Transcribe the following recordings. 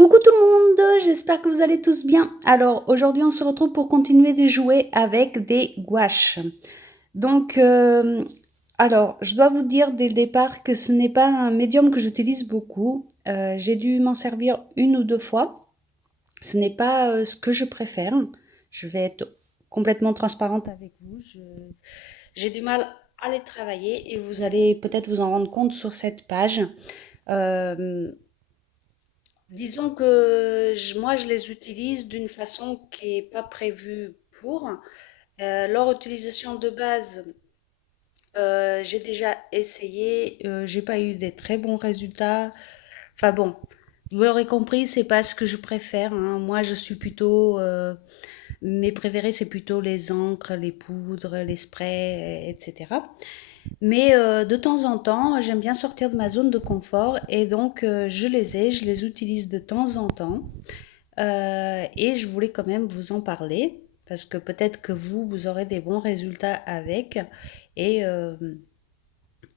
Coucou tout le monde, j'espère que vous allez tous bien. Alors aujourd'hui on se retrouve pour continuer de jouer avec des gouaches. Donc je dois vous dire dès le départ que ce n'est pas un médium que j'utilise beaucoup. J'ai dû m'en servir une ou deux fois. Ce n'est pas ce que je préfère. Je vais être complètement transparente avec vous. J'ai du mal à les travailler et vous allez peut-être vous en rendre compte sur cette page. Euh, Disons que moi, je les utilise d'une façon qui n'est pas prévue pour. Leur utilisation de base, j'ai déjà essayé, j'ai pas eu des très bons résultats. Enfin bon, vous l'aurez compris, c'est pas ce que je préfère, hein. Moi, je suis plutôt, mes préférés, c'est plutôt les encres, les poudres, les sprays, etc. Mais de temps en temps, j'aime bien sortir de ma zone de confort et donc je les utilise de temps en temps. Et je voulais quand même vous en parler parce que peut-être que vous aurez des bons résultats avec. Et, euh,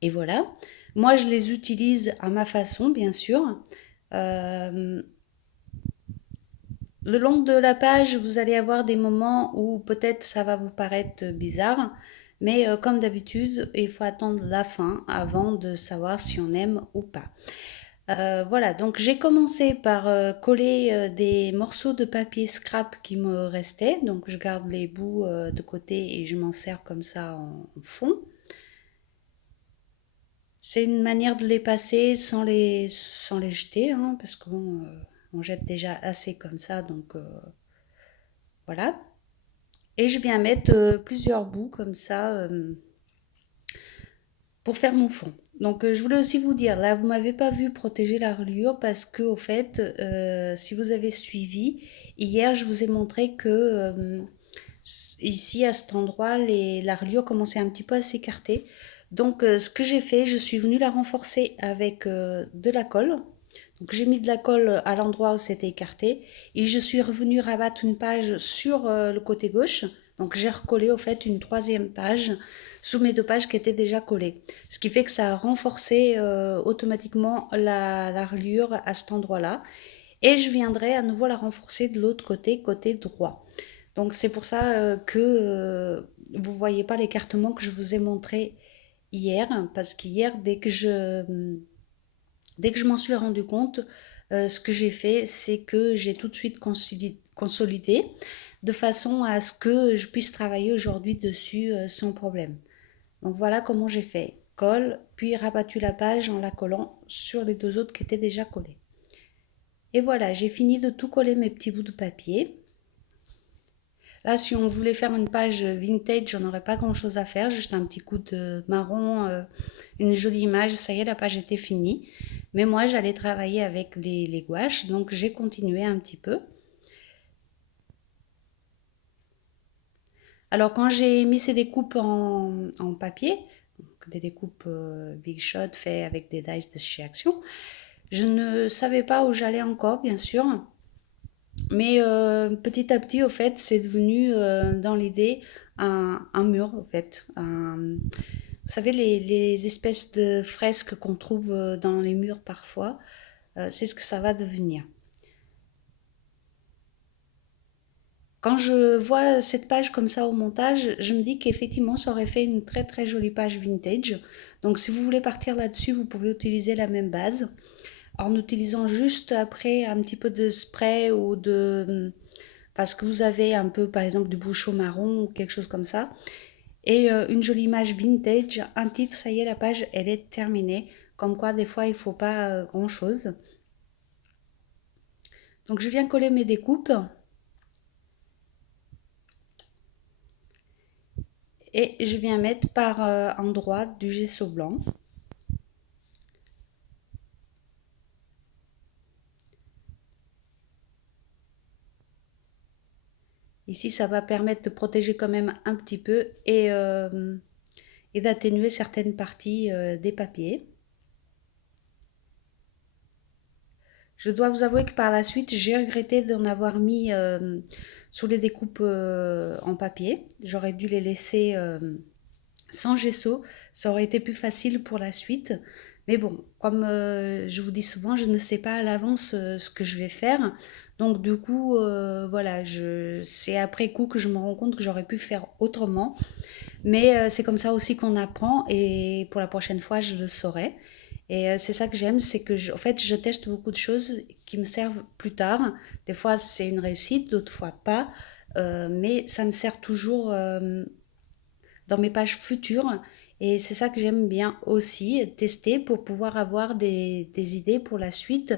et voilà. Moi, je les utilise à ma façon, bien sûr. Euh, le long de la page, vous allez avoir des moments où peut-être ça va vous paraître bizarre, mais comme d'habitude, il faut attendre la fin avant de savoir si on aime ou pas. Voilà, donc j'ai commencé par coller des morceaux de papier scrap qui me restaient. Donc je garde les bouts de côté et je m'en sers comme ça en fond. C'est une manière de les passer sans les jeter, hein, parce qu'on on jette déjà assez comme ça, donc voilà. Et je viens mettre plusieurs bouts comme ça pour faire mon fond. Donc je voulais aussi vous dire, là vous m'avez pas vu protéger la reliure parce que au fait, si vous avez suivi, hier je vous ai montré que ici à cet endroit, la reliure commençait un petit peu à s'écarter. Donc ce que j'ai fait, je suis venue la renforcer avec de la colle. Donc j'ai mis de la colle à l'endroit où c'était écarté et je suis revenue rabattre une page sur le côté gauche. Donc j'ai recollé au fait une troisième page sous mes deux pages qui étaient déjà collées. Ce qui fait que ça a renforcé automatiquement la reliure à cet endroit-là. Et je viendrai à nouveau la renforcer de l'autre côté, côté droit. Donc c'est pour ça que vous ne voyez pas l'écartement que je vous ai montré hier, parce qu'hier, dès que je m'en suis rendu compte, ce que j'ai fait, c'est que j'ai tout de suite consolidé de façon à ce que je puisse travailler aujourd'hui dessus sans problème. Donc voilà comment j'ai fait. Colle, puis rabattu la page en la collant sur les deux autres qui étaient déjà collés. Et voilà, j'ai fini de tout coller mes petits bouts de papier. Là, si on voulait faire une page vintage, j'en aurais pas grand chose à faire. Juste un petit coup de marron, une jolie image, ça y est, la page était finie. Mais moi, j'allais travailler avec les gouaches, donc j'ai continué un petit peu. Alors, quand j'ai mis ces découpes en papier, donc des découpes Big Shot faites avec des dies de chez Action, je ne savais pas où j'allais encore, bien sûr. Mais petit à petit, au fait, c'est devenu dans l'idée un mur, au fait. Vous savez, les espèces de fresques qu'on trouve dans les murs parfois, c'est ce que ça va devenir. Quand je vois cette page comme ça au montage, je me dis qu'effectivement, ça aurait fait une très très jolie page vintage. Donc si vous voulez partir là-dessus, vous pouvez utiliser la même base en utilisant juste après un petit peu de spray ou de parce que vous avez un peu par exemple du bouchon marron ou quelque chose comme ça et une jolie image vintage, un titre, ça y est, la page elle est terminée. Comme quoi des fois il faut pas grand chose. Donc je viens coller mes découpes et je viens mettre par endroit du gesso blanc. Ici ça va permettre de protéger quand même un petit peu et d'atténuer certaines parties des papiers. Je dois vous avouer que par la suite, j'ai regretté d'en avoir mis sous les découpes en papier. J'aurais dû les laisser sans gesso. Ça aurait été plus facile pour la suite. Mais bon, comme je vous dis souvent, je ne sais pas à l'avance ce que je vais faire. Donc du coup, voilà, c'est après coup que je me rends compte que j'aurais pu faire autrement. Mais c'est comme ça aussi qu'on apprend et pour la prochaine fois, je le saurai. Et c'est ça que j'aime, c'est que en fait, je teste beaucoup de choses qui me servent plus tard. Des fois, c'est une réussite, d'autres fois pas. Mais ça me sert toujours dans mes pages futures. Et c'est ça que j'aime bien aussi, tester pour pouvoir avoir des idées pour la suite,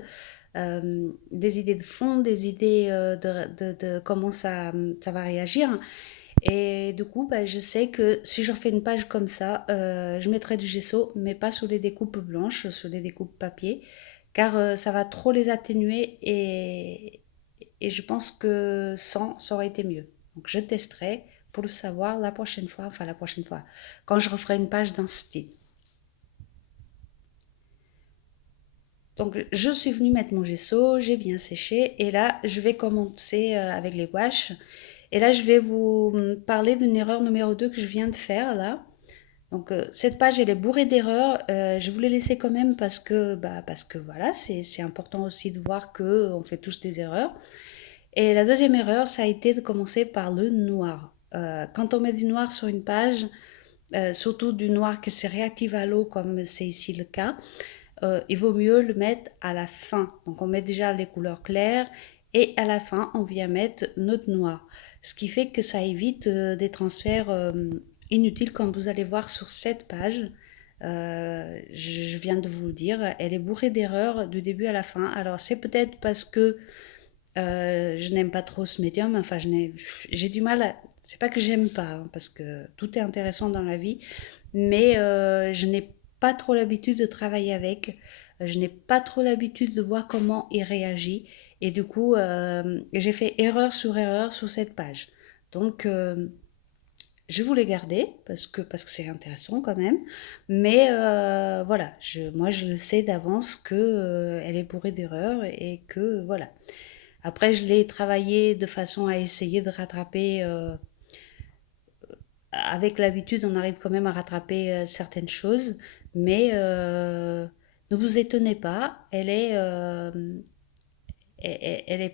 des idées de fond, des idées de comment ça va réagir. Et du coup, bah, je sais que si je refais une page comme ça, je mettrai du gesso, mais pas sur les découpes blanches, sur les découpes papier, car ça va trop les atténuer et je pense que sans, ça aurait été mieux. Donc je testerai pour le savoir la prochaine fois, enfin la prochaine fois, quand je referai une page dans ce style. Donc je suis venue mettre mon gesso, j'ai bien séché et là je vais commencer avec les gouaches. Et là je vais vous parler d'une erreur numéro 2 que je viens de faire là. Donc cette page elle est bourrée d'erreurs, je vous l'ai laissée quand même parce que voilà, c'est important aussi de voir que on fait tous des erreurs. Et la deuxième erreur, ça a été de commencer par le noir. Quand on met du noir sur une page, surtout du noir qui se réactive à l'eau comme c'est ici le cas, il vaut mieux le mettre à la fin. Donc on met déjà les couleurs claires et à la fin on vient mettre notre noir. Ce qui fait que ça évite des transferts inutiles comme vous allez voir sur cette page. Je viens de vous le dire, elle est bourrée d'erreurs du début à la fin. Alors c'est peut-être parce que je n'aime pas trop ce médium, enfin j'ai du mal à... C'est pas que j'aime pas, hein, parce que tout est intéressant dans la vie, mais je n'ai pas trop l'habitude de travailler avec, je n'ai pas trop l'habitude de voir comment il réagit, et du coup j'ai fait erreur sur cette page. Donc je voulais garder parce que c'est intéressant quand même, mais voilà, moi je le sais d'avance que elle est bourrée d'erreurs et que voilà. Après, je l'ai travaillé de façon à essayer de rattraper. Avec l'habitude, on arrive quand même à rattraper certaines choses, mais ne vous étonnez pas, elle est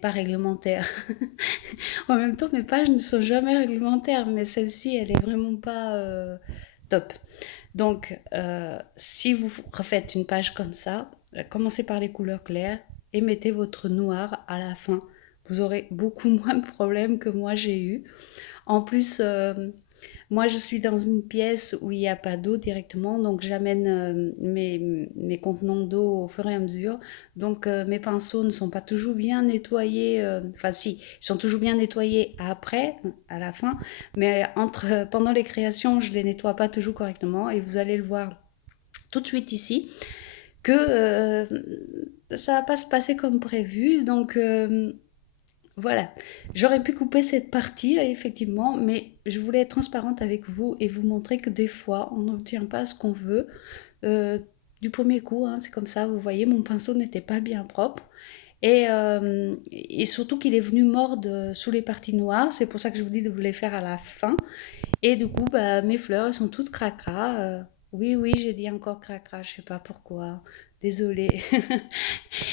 pas réglementaire. En même temps, mes pages ne sont jamais réglementaires, mais celle-ci, elle est vraiment pas top. Donc, si vous refaites une page comme ça, commencez par les couleurs claires et mettez votre noir à la fin. Vous aurez beaucoup moins de problèmes que moi j'ai eu. En plus, moi je suis dans une pièce où il n'y a pas d'eau directement, donc j'amène mes contenants d'eau au fur et à mesure. Donc mes pinceaux ne sont pas toujours bien nettoyés, enfin si, ils sont toujours bien nettoyés après, à la fin, mais pendant les créations, je les nettoie pas toujours correctement et vous allez le voir tout de suite ici que ça va pas se passer comme prévu. Donc voilà, j'aurais pu couper cette partie là, effectivement, mais je voulais être transparente avec vous et vous montrer que des fois, on n'obtient pas ce qu'on veut euh, du premier coup. Hein, c'est comme ça, vous voyez, mon pinceau n'était pas bien propre. Et surtout qu'il est venu mordre sous les parties noires, c'est pour ça que je vous dis de vous les faire à la fin. Et du coup, bah, mes fleurs, elles sont toutes cracra. Oui, oui, j'ai dit encore cracra, je sais pas pourquoi. Désolée.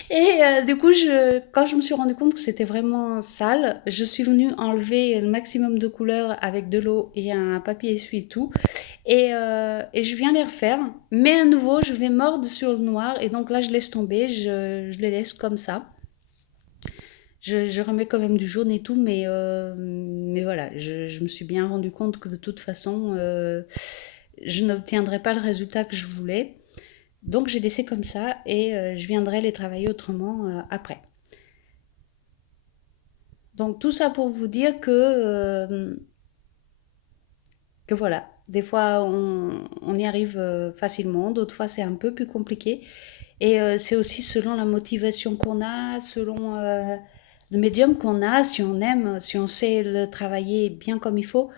Et du coup, quand je me suis rendu compte que c'était vraiment sale, je suis venue enlever le maximum de couleurs avec de l'eau et un papier essuie-tout. Et je viens les refaire. Mais à nouveau, je vais mordre sur le noir. Et donc là, je laisse tomber. Je les laisse comme ça. Je remets quand même du jaune et tout, mais voilà, je me suis bien rendu compte que de toute façon, je n'obtiendrai pas le résultat que je voulais. Donc j'ai laissé comme ça et je viendrai les travailler autrement après. Donc tout ça pour vous dire que voilà, des fois on y arrive facilement, d'autres fois c'est un peu plus compliqué. Et c'est aussi selon la motivation qu'on a, selon le médium qu'on a, si on aime, si on sait le travailler bien comme il faut,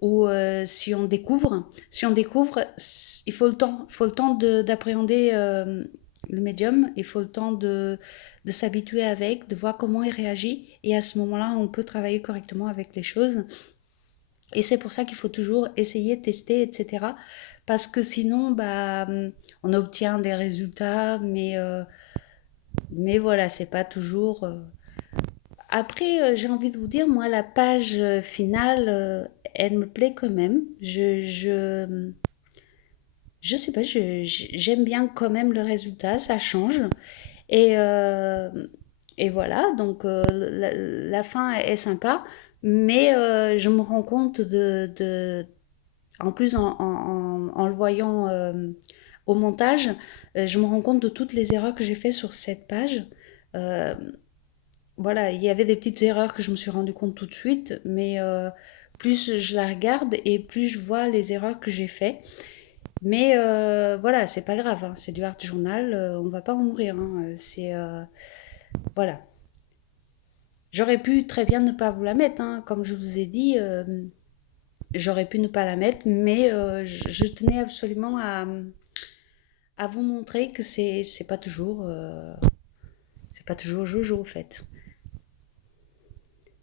ou si on découvre. Si on découvre, il faut le temps d'appréhender le médium, il faut le temps de s'habituer avec, de voir comment il réagit, et à ce moment-là, on peut travailler correctement avec les choses. Et c'est pour ça qu'il faut toujours essayer, tester, etc. parce que sinon, bah, on obtient des résultats, mais voilà, c'est pas toujours. Après, j'ai envie de vous dire, moi, la page finale, elle me plaît quand même. Je sais pas, j'aime bien quand même le résultat, ça change. Et, euh, et voilà, donc la fin est sympa, mais je me rends compte en plus en le voyant au montage, je me rends compte de toutes les erreurs que j'ai fait sur cette page. Euh, voilà, il y avait des petites erreurs que je me suis rendu compte tout de suite, mais plus je la regarde et plus je vois les erreurs que j'ai fait. Mais voilà, c'est pas grave, hein, c'est du art journal, on va pas en mourir, hein, c'est voilà. J'aurais pu très bien ne pas vous la mettre, hein, comme je vous ai dit, j'aurais pu ne pas la mettre, mais je tenais absolument à vous montrer que c'est pas toujours Jojo au fait.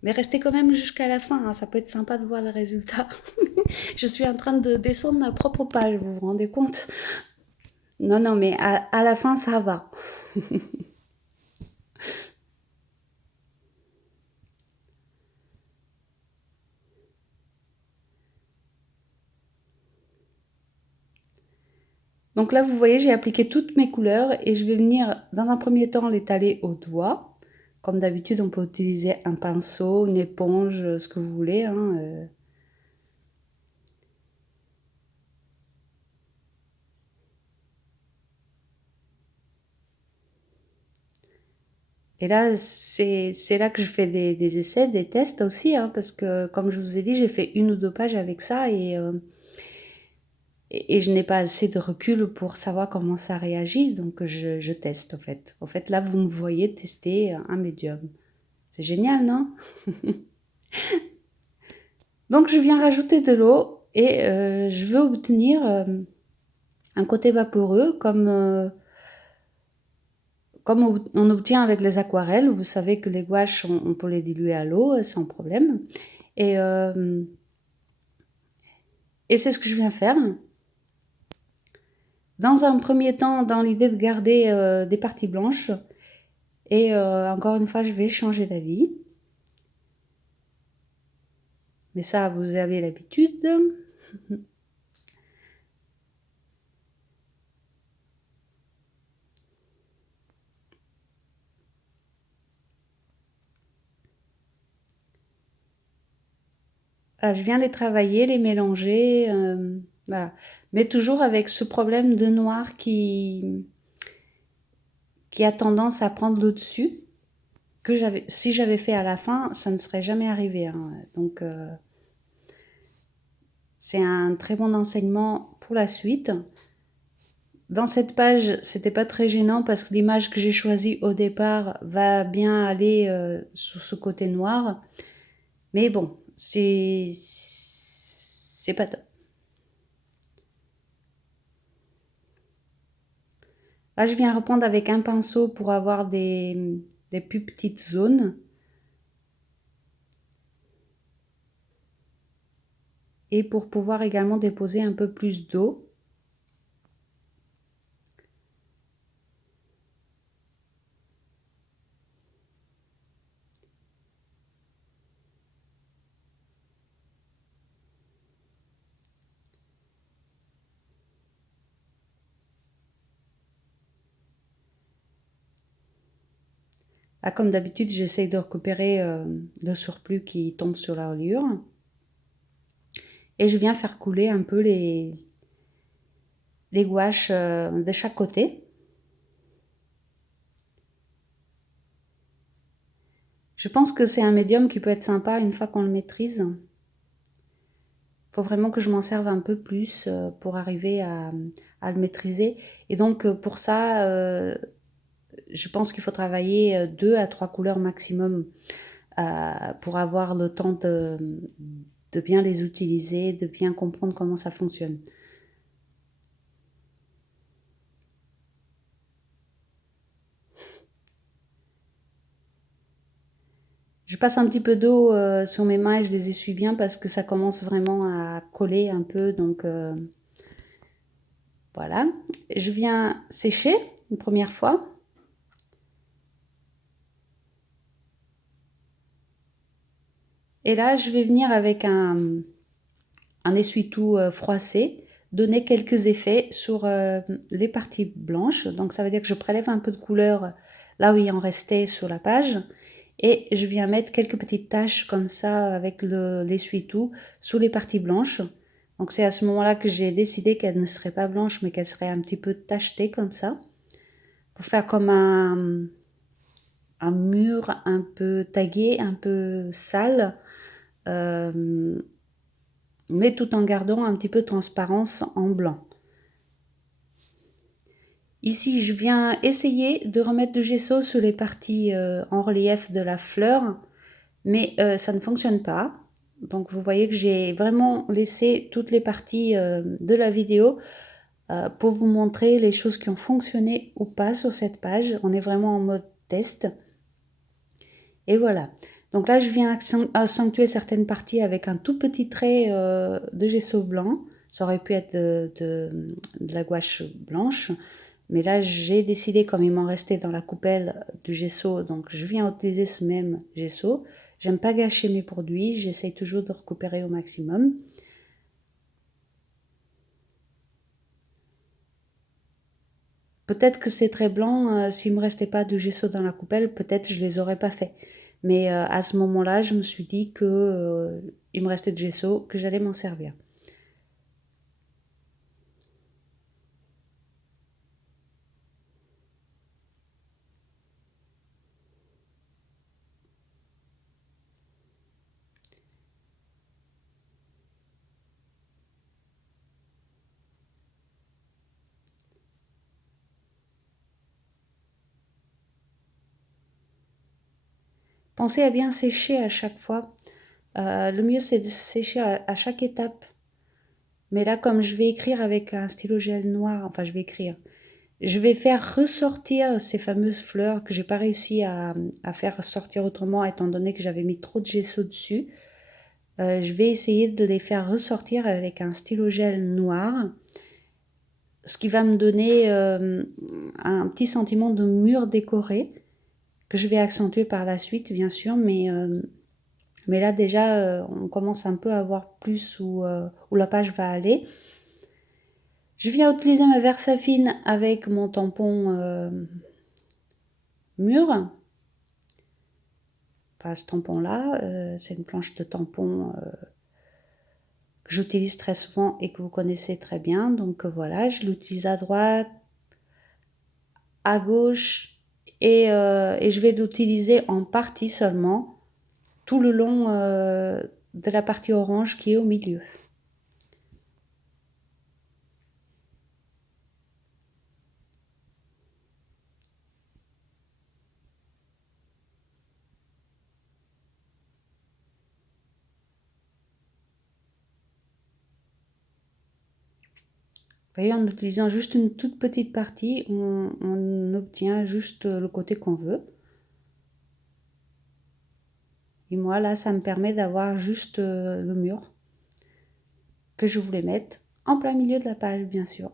Mais restez quand même jusqu'à la fin, hein, ça peut être sympa de voir le résultat. Je suis en train de descendre ma propre page, vous vous rendez compte? Non, non, mais à la fin, ça va. Donc là, vous voyez, j'ai appliqué toutes mes couleurs et je vais venir, dans un premier temps, l'étaler au doigt. Comme d'habitude, on peut utiliser un pinceau, une éponge, ce que vous voulez, hein. Et là, c'est là que je fais des essais, des tests aussi, hein, parce que, comme je vous ai dit, j'ai fait une ou deux pages avec ça et je n'ai pas assez de recul pour savoir comment ça réagit, donc je teste, en fait. En fait, là, vous me voyez tester un médium. C'est génial, non? Donc, je viens rajouter de l'eau et je veux obtenir un côté vaporeux comme on obtient avec les aquarelles. Vous savez que les gouaches, on peut les diluer à l'eau sans problème. Et, euh, et c'est ce que je viens faire. Dans un premier temps, dans l'idée de garder des parties blanches. Et encore une fois, je vais changer d'avis. Mais ça, vous avez l'habitude. Voilà, je viens les travailler, les mélanger. Voilà. Mais toujours avec ce problème de noir qui a tendance à prendre le dessus. Si j'avais fait à la fin, ça ne serait jamais arrivé, hein. Donc, c'est un très bon enseignement pour la suite. Dans cette page, c'était pas très gênant parce que l'image que j'ai choisie au départ va bien aller sur ce côté noir. Mais bon, c'est pas top. Là, je viens reprendre avec un pinceau pour avoir des plus petites zones. Et pour pouvoir également déposer un peu plus d'eau. Là, comme d'habitude, j'essaye de récupérer le surplus qui tombe sur la reliure. Et je viens faire couler un peu les gouaches de chaque côté. Je pense que c'est un médium qui peut être sympa une fois qu'on le maîtrise. Il faut vraiment que je m'en serve un peu plus pour arriver à le maîtriser. Et donc pour ça, je pense qu'il faut travailler 2 à 3 couleurs maximum pour avoir le temps de bien les utiliser, de bien comprendre comment ça fonctionne. Je passe un petit peu d'eau sur mes mains et je les essuie bien parce que ça commence vraiment à coller un peu. Donc Voilà, je viens sécher une première fois. Et là, je vais venir avec un essuie-tout froissé, donner quelques effets sur les parties blanches. Donc ça veut dire que je prélève un peu de couleur là où il en restait sur la page. Et je viens mettre quelques petites taches comme ça avec l'essuie-tout sous les parties blanches. Donc c'est à ce moment-là que j'ai décidé qu'elle ne serait pas blanche mais qu'elle serait un petit peu tachetée comme ça. Pour faire comme un mur un peu tagué, un peu sale. Mais tout en gardant un petit peu de transparence en blanc. Ici, je viens essayer de remettre du gesso sur les parties en relief de la fleur, mais ça ne fonctionne pas. Donc vous voyez que j'ai vraiment laissé toutes les parties de la vidéo pour vous montrer les choses qui ont fonctionné ou pas sur cette page. On est vraiment en mode test. Et voilà. Donc là, je viens accentuer certaines parties avec un tout petit trait de gesso blanc. Ça aurait pu être de la gouache blanche. Mais là, j'ai décidé, comme il m'en restait dans la coupelle du gesso, donc je viens utiliser ce même gesso. J'aime pas gâcher mes produits. J'essaye toujours de récupérer au maximum. Peut-être que c'est très blanc, s'il me restait pas de gesso dans la coupelle, peut-être je les aurais pas fait. Mais à ce moment-là, je me suis dit que il me restait de gesso, que j'allais m'en servir. Pensez à bien sécher à chaque fois. Le mieux, c'est de sécher à chaque étape. Mais là, comme je vais écrire avec un stylo gel noir, enfin, je vais faire ressortir ces fameuses fleurs que j'ai pas réussi à faire sortir autrement, étant donné que j'avais mis trop de gesso dessus. Je vais essayer de les faire ressortir avec un stylo gel noir, ce qui va me donner un petit sentiment de mur décoré, que je vais accentuer par la suite, bien sûr, mais là déjà, on commence un peu à voir plus où la page va aller. Je viens utiliser ma Versafine avec mon tampon mur. Enfin, ce tampon-là, c'est une planche de tampon que j'utilise très souvent et que vous connaissez très bien. Donc voilà, je l'utilise à droite, à gauche et je vais l'utiliser en partie seulement tout le long de la partie orange qui est au milieu. Vous voyez, en utilisant juste une toute petite partie, on obtient juste le côté qu'on veut. Et moi, là, ça me permet d'avoir juste le mur que je voulais mettre en plein milieu de la page, bien sûr.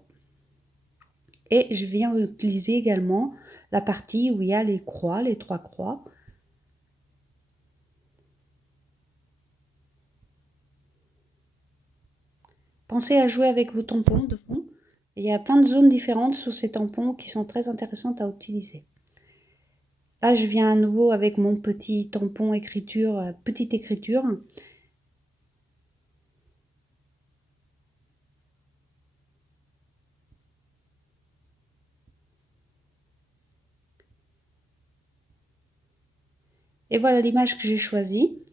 Et je viens utiliser également la partie où il y a les croix, les 3 croix. Pensez à jouer avec vos tampons de fond. Il y a plein de zones différentes sur ces tampons qui sont très intéressantes à utiliser. Là, je viens à nouveau avec mon petit tampon écriture, petite écriture. Et voilà l'image que j'ai choisie.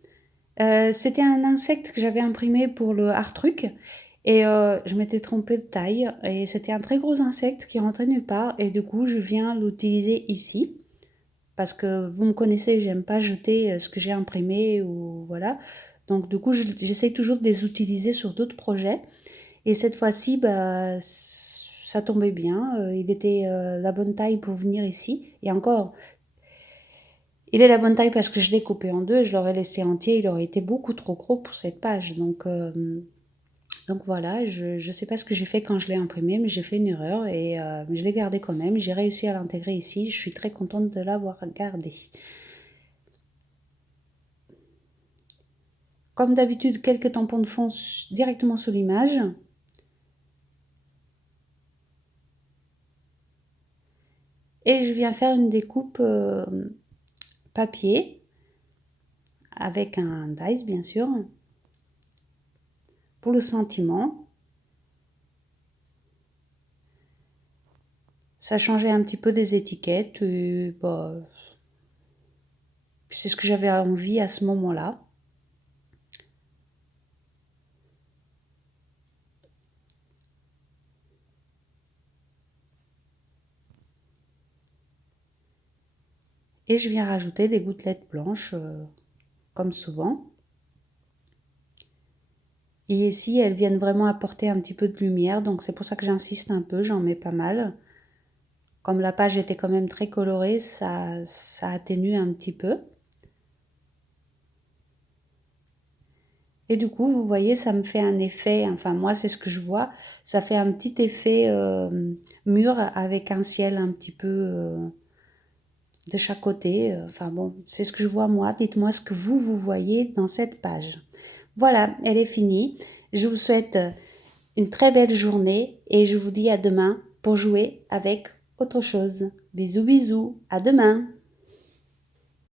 C'était un insecte que j'avais imprimé pour le art truc et je m'étais trompée de taille et c'était un très gros insecte qui rentrait nulle part et du coup je viens l'utiliser ici parce que vous me connaissez, j'aime pas jeter ce que j'ai imprimé ou voilà. Donc du coup j'essaye toujours de les utiliser sur d'autres projets et cette fois-ci bah ça tombait bien, il était la bonne taille pour venir ici et encore il est la bonne taille parce que je l'ai coupé en deux, je l'aurais laissé entier, il aurait été beaucoup trop gros pour cette page. Donc Donc voilà, je sais pas ce que j'ai fait quand je l'ai imprimé, mais j'ai fait une erreur et je l'ai gardé quand même. J'ai réussi à l'intégrer ici. Je suis très contente de l'avoir gardé. Comme d'habitude, quelques tampons de fond directement sous l'image. Et je viens faire une découpe papier avec un dice bien sûr pour le sentiment. Ça changeait un petit peu des étiquettes. Et, bah, c'est ce que j'avais envie à ce moment-là. Et je viens rajouter des gouttelettes blanches comme souvent. Et ici, elles viennent vraiment apporter un petit peu de lumière, donc c'est pour ça que j'insiste un peu, j'en mets pas mal. Comme la page était quand même très colorée, ça atténue un petit peu. Et du coup, vous voyez, ça me fait un effet, enfin moi c'est ce que je vois, ça fait un petit effet mur avec un ciel un petit peu de chaque côté. Enfin bon, c'est ce que je vois moi. Dites-moi ce que vous voyez dans cette page. Voilà, elle est finie. Je vous souhaite une très belle journée et je vous dis à demain pour jouer avec autre chose. Bisous bisous, à demain.